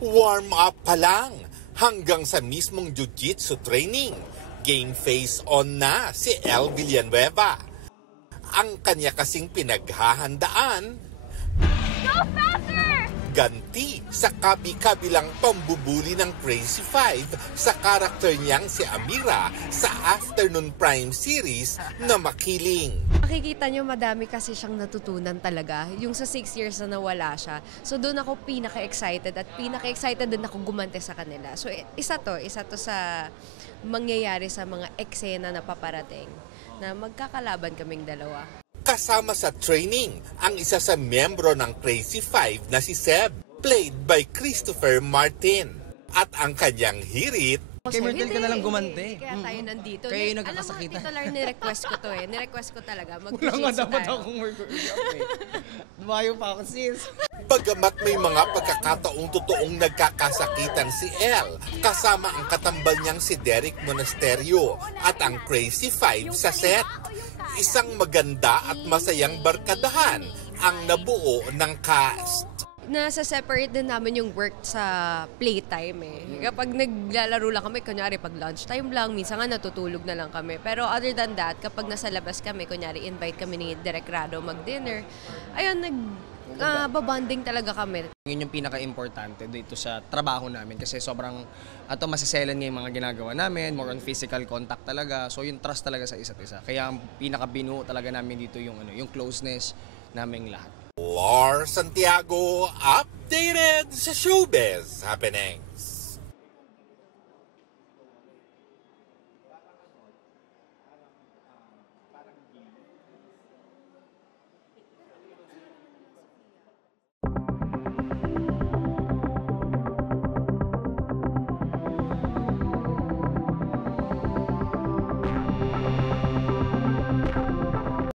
Warm up pa lang hanggang sa mismong jiu-jitsu training. Game face on na si El Villanueva. Ang kanya kasing pinaghahandaan, Go faster! ganti sa kabi-kabilang pambubuli ng Crazy Five sa karakter niyang si Amira sa Afternoon Prime series na Makiling. Makikita nyo, madami kasi siyang natutunan talaga. Yung sa 6 years na nawala siya. So doon ako pinaka-excited at pinaka-excited din ako gumante sa kanila. So isa to sa mangyayari sa mga eksena na paparating na magkakalaban kaming dalawa. Kasama sa training ang isa sa miyembro ng Crazy Five na si Seb, played by Christopher Martin. At ang kanyang hirit, Kay Myrtle ka nalang gumante. Kaya tayo nandito. Kaya yung Alam mo, nagkakasakitan. titular, nirequest ko to eh. Nirequest ko talaga. Wala nga Mag-jiu-jitsu dapat tayo. akong Dumayo pa ako, sis. bagamat may mga pagkakataong totoong nagkakasakitan si El, kasama ang katambal niyang si Derek Monasterio at ang Crazy Five sa set. Isang maganda at masayang barkadahan ang nabuo ng cast. Nasa-separate din namin yung work sa playtime eh. Kapag naglalaro lang kami, kunyari pag lunchtime lang, minsan nga natutulog na lang kami. Pero other than that, kapag nasa labas kami, kunyari invite kami ni Direk Rado mag-dinner, ayun, babanding talaga kami. Yun yung pinaka-importante dito sa trabaho namin kasi sobrang masaselan nga yung mga ginagawa namin, more on physical contact talaga. So yung trust talaga sa isa't isa. Kaya ang pinaka-binuo talaga namin dito yung closeness naming lahat. Lars Santiago, updated sa showbiz happening.